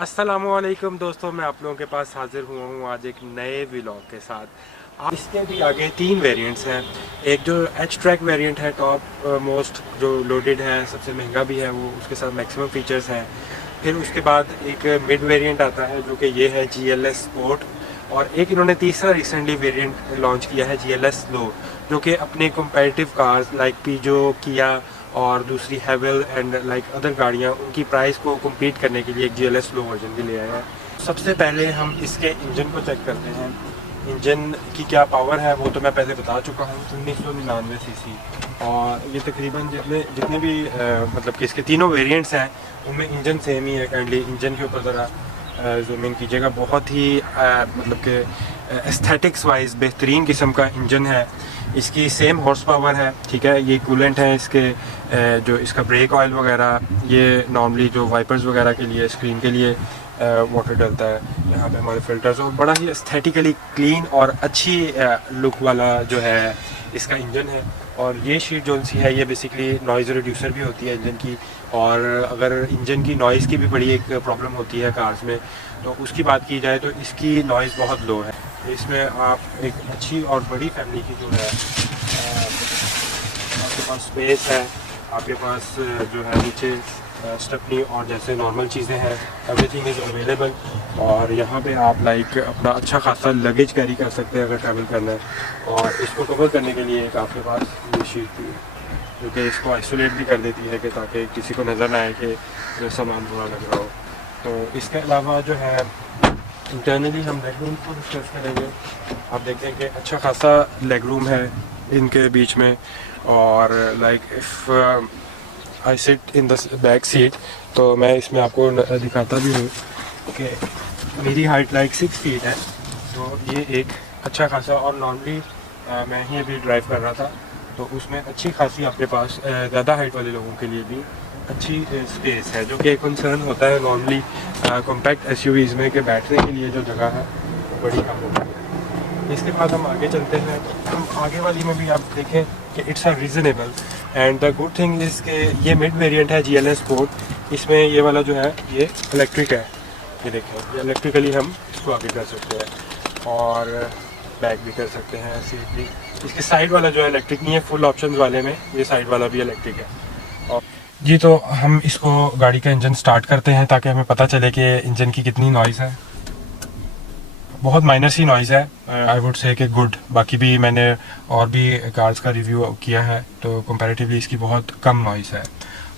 अस्सलामुअलैकुम दोस्तों, मैं आप लोगों के पास हाजिर हुआ हूँ आज एक नए व्लॉग के साथ। आप इसके भी आगे 3 वेरिएंट्स हैं। एक जो एच ट्रैक वेरिएंट है, टॉप मोस्ट जो लोडेड है, सबसे महंगा भी है, वो उसके साथ मैक्सिमम फीचर्स हैं। फिर उसके बाद एक मिड वेरिएंट आता है जो कि ये है GLS स्पोर्ट, और एक इन्होंने तीसरा रिसेंटली वेरिएंट लॉन्च किया है GLS लो, जो कि अपने कंपैरेटिव कार्स लाइक पीजो, किया और दूसरी हैवेल एंड लाइक अदर गाड़ियाँ, उनकी प्राइस को कम्पीट करने के लिए एक GLS लो वर्जन भी ले आया है। सबसे पहले हम इसके इंजन को चेक करते हैं। इंजन की क्या पावर है वो तो मैं पहले बता चुका हूँ, 1999 सीसी। और ये तकरीबन जितने भी मतलब कि इसके तीनों वेरिएंट्स हैं उनमें इंजन सेम ही है। काइंडली इंजन के ऊपर ज़रा जूम इन कीजिएगा। बहुत ही मतलब कि एस्थेटिक्स वाइज बेहतरीन किस्म का इंजन है। इसकी सेम हॉर्स पावर है, ठीक है। ये कूलेंट है इसके, जो इसका ब्रेक ऑयल वगैरह, ये नॉर्मली जो वाइपर्स वगैरह के लिए, स्क्रीन के लिए वाटर डलता है। यहाँ पे हमारे फिल्टर्स, और बड़ा ही एस्थेटिकली क्लीन और अच्छी लुक वाला जो है इसका इंजन है। और ये शीट जो सी है ये बेसिकली नॉइज़ रिड्यूसर भी होती है इंजन की। और अगर इंजन की नॉइज़ की भी बड़ी एक प्रॉब्लम होती है कार्स में, तो उसकी बात की जाए तो इसकी नॉइज़ बहुत लो है। इसमें आप एक अच्छी और बड़ी फैमिली की जो है आपके पास स्पेस है, आपके पास जो है नीचे स्टेपनी और जैसे नॉर्मल चीज़ें हैं, एवरीथिंग इज़ अवेलेबल। और यहाँ पे आप लाइक अपना अच्छा खासा लगेज कैरी कर सकते हैं अगर ट्रैवल करना है। और इसको कवर करने के लिए एक आपके पास ये शीट थी जो कि इसको आइसोलेट भी कर देती है, कि ताकि किसी को नज़र ना आए कि जो सामान बुरा लग रहा हो। तो इसके अलावा जो है इंटरनली हम लेग रूम को डिस्कस करेंगे। आप देखें कि अच्छा खासा लेग रूम है इनके बीच में। और like if I sit in the back seat, तो मैं इसमें आपको दिखाता भी हूँ कि मेरी हाइट लाइक 6 फीट है। तो ये एक अच्छा खासा, और नॉर्मली मैं ही अभी ड्राइव कर रहा था, तो उसमें अच्छी खासी आपके पास ज़्यादा हाइट वाले लोगों के लिए भी अच्छी स्पेस है, जो कि एक कंसर्न होता है नॉर्मली कॉम्पैक्ट एसयूवीज़ में, कि बैठने के लिए जो जगह है वो बड़ी कम होती है। इसके बाद हम आगे चलते हैं, तो हम आगे वाली में भी आप देखें कि it's a reasonable. And the good thing is के ये मिड वेरिएंट है GLS स्पोर्ट। इसमें ये वाला जो है ये इलेक्ट्रिक है। ये देखें, ये इलेक्ट्रिकली हम इसको आगे कर सकते हैं और बैक भी कर सकते हैं सीधे। इसके साइड वाला जो है इलेक्ट्रिक नहीं है, फुल ऑप्शन वाले में ये साइड वाला भी इलेक्ट्रिक है। और जी, तो हम इसको गाड़ी का इंजन स्टार्ट करते हैं ताकि हमें पता चले कि इंजन की कितनी नॉइज़ है। बहुत माइनर सी नॉइज़ है, आई वुड से कि गुड। बाकी भी मैंने और भी कार्स का रिव्यू किया है, तो कंपैरेटिवली इसकी बहुत कम नॉइज़ है।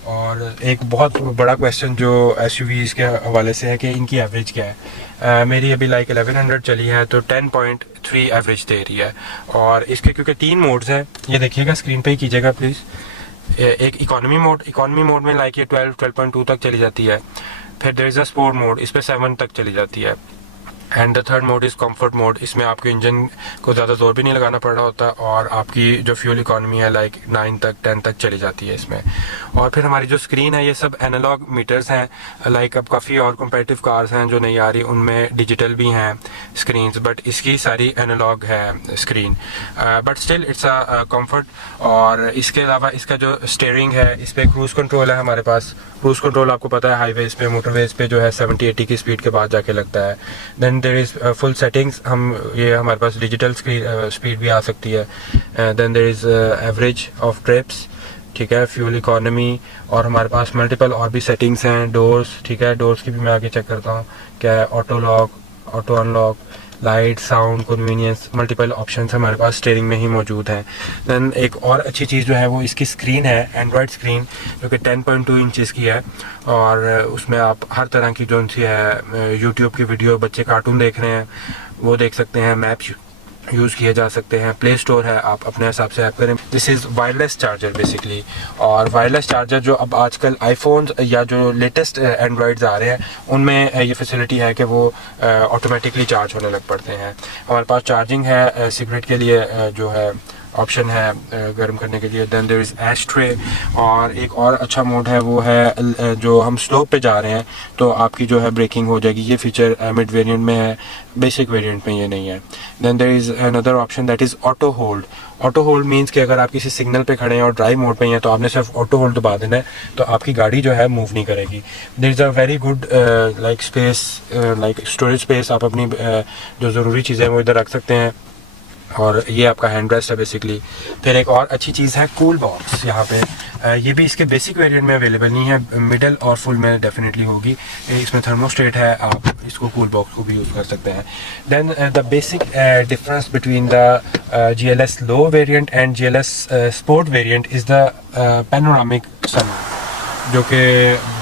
और एक बहुत बड़ा क्वेश्चन जो एसयूवीज़ के हवाले से है कि इनकी एवरेज क्या है। मेरी अभी लाइक 1100 चली है, तो 10.3 एवरेज दे रही है। और इसके क्योंकि 3 मोड्स हैं, ये देखिएगा स्क्रीन पे ही कीजिएगा प्लीज़। एक इकॉनमी मोड में लाइक ये 12.2 तक चली जाती है। फिर there is a sport mode, इस पर 7 तक चली जाती है। And the third mode is comfort mode. इसमें आपके इंजन को ज़्यादा जोर भी नहीं लगाना पड़ रहा होता, और आपकी जो फ्यूल इकॉनमी है लाइक 9 तक 10 तक चली जाती है इसमें। और फिर हमारी जो स्क्रीन है ये सब एनालॉग मीटर्स हैं। लाइक अब काफ़ी और कंपैरेटिव कार्स हैं जो नहीं आ रही, उनमें डिजिटल भी हैं स्क्रीन्स, बट इसकी सारी एनालॉग है screen. But still it's a comfort. और इसके अलावा इसका जो स्टीयरिंग है, इस पर क्रूज़ कंट्रोल है हमारे पास। क्रूज़ कंट्रोल आपको पता है हाईवेज़ पे, मोटरवेज़ पे जो है 70-80 की स्पीड के बाद जाके लगता है। Then there is full settings, ये हमारे पास डिजिटल स्पीड भी आ सकती है। Then there is average of trips, ठीक है, फ्यूल इकॉनमी, और हमारे पास मल्टीपल और भी सेटिंग्स हैं। डोर्स, ठीक है, डोर्स की भी मैं आगे चेक करता हूँ क्या है। Auto lock, auto unlock, light, sound, convenience, multiple options हमारे पास स्टीयरिंग में ही मौजूद हैं। दैन एक और अच्छी चीज़ जो है वो इसकी स्क्रीन है, एंड्रॉयड स्क्रीन, जो कि 10.2 इंचज़ की है। और उसमें आप हर तरह की जो सी है यूट्यूब की वीडियो, बच्चे कार्टून देख रहे हैं वो देख सकते हैं, मैप्स यूज़ किए जा सकते हैं, प्ले स्टोर है, आप अपने हिसाब से ऐप करें। This is wireless charger basically. और वायरलेस चार्जर जो अब आजकल आईफोन्स या जो लेटेस्ट एंड्रॉयड्स आ रहे हैं उनमें ये फैसिलिटी है कि वो ऑटोमेटिकली चार्ज होने लग पड़ते हैं। हमारे पास चार्जिंग है सिगरेट के लिए जो है ऑप्शन है गर्म करने के लिए। Then there is ash tray, और एक और अच्छा मोड है वो है जो हम स्लोप पे जा रहे हैं तो आपकी जो है ब्रेकिंग हो जाएगी। ये फीचर मिड वेरिएंट में है, बेसिक वेरिएंट में ये नहीं है। Then there is another option that is auto hold. Auto hold means कि अगर आप किसी सिग्नल पे खड़े हैं और ड्राइव मोड पे हैं तो आपने सिर्फ ऑटो होल्ड दबा देना है तो आपकी गाड़ी जो है मूव नहीं करेगी। There is a very good like space, like storage space. आप अपनी जो ज़रूरी चीज़ें हैं वो इधर रख सकते हैं, और ये आपका हैंड रेस्ट है बेसिकली। फिर एक और अच्छी चीज़ है कूल बॉक्स यहाँ पे। ये भी इसके बेसिक वेरिएंट में अवेलेबल नहीं है, मिडल और फुल में डेफिनेटली होगी। इसमें थर्मोस्टेट है, आप इसको कूल बॉक्स को भी यूज़ कर सकते हैं। Then the basic difference between the GLS low variant and GLS sport variant is the panoramic sunroof, जो कि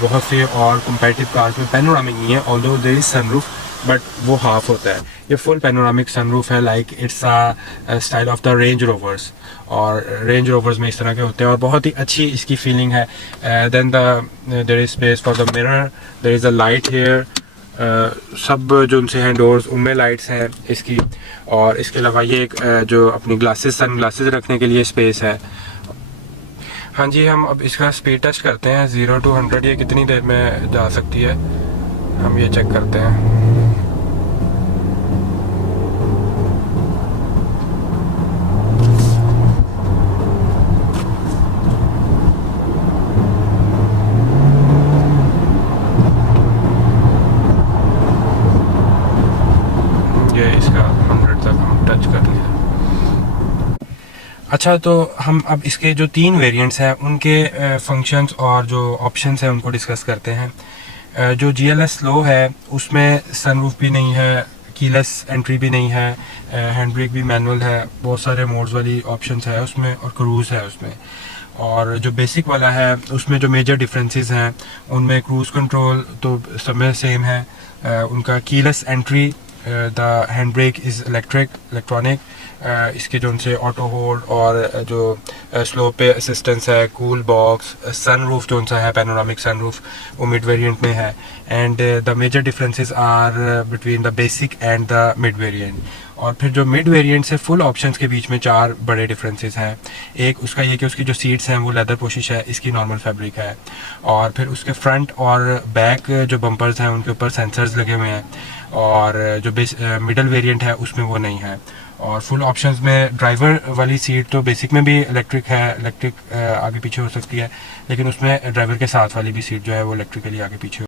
बहुत से और कंपैरेटिव कार्स में पैनोरामिक नहीं है, although there is sunroof but वो हाफ होता है। ये फुल पैनोरामिक सनरूफ है, like it's a style of the Range Rovers, और रेंज रोवर्स में इस तरह के होते हैं और बहुत ही अच्छी इसकी फीलिंग है। Then there is space for the mirror, there is a light here, सब जो उनसे हैं डोर्स उनमें लाइट्स हैं इसकी। और इसके अलावा ये एक जो अपनी ग्लासेस सन ग्लासेस रखने के लिए स्पेस है। हाँ जी, हम अब इसका स्पीड टेस्ट करते हैं 0 to 100 ये कितनी देर में जा सकती है, हम ये चेक करते हैं। ये इसका 100 तक हम टच कर लिया। अच्छा, तो हम अब इसके जो 3 वेरिएंट्स हैं उनके फंक्शंस और जो ऑप्शंस हैं उनको डिस्कस करते हैं। जो GLS लो है उसमें सनरूफ भी नहीं है, कीलेस एंट्री भी नहीं है, हैंड ब्रेक भी मैनुअल है, बहुत सारे मोड्स वाली ऑप्शंस है उसमें, और क्रूज़ है उसमें। और जो बेसिक वाला है उसमें जो मेजर डिफरेंसेस हैं उनमें क्रूज़ कंट्रोल तो सब में सेम है, उनका keyless entry, the hand brake is electronic, इसके जो उनसे ऑटो होल्ड और जो स्लो पे असिस्टेंस है, कूल बॉक्स, सनरूफ जो उनसा है पैनोरामिक सनरूफ वो मिड वेरिएंट में है। And the major differences are between the basic and the mid variant. और फिर जो मिड वेरिएंट से फुल ऑप्शंस के बीच में 4 बड़े डिफरेंसेस हैं। एक उसका ये कि उसकी जो सीट्स हैं वो लेदर पोशिश है, इसकी नॉर्मल फैब्रिक है। और फिर उसके फ्रंट और बैक जो बम्पर्स हैं उनके ऊपर सेंसर्स लगे हुए हैं, और जो मिडल वेरिएंट है उसमें वो नहीं है। और फुल ऑप्शंस में ड्राइवर वाली सीट तो बेसिक में भी इलेक्ट्रिक है, इलेक्ट्रिक आगे पीछे हो सकती है, लेकिन उसमें ड्राइवर के साथ वाली भी सीट जो है वो इलेक्ट्रिकली आगे पीछे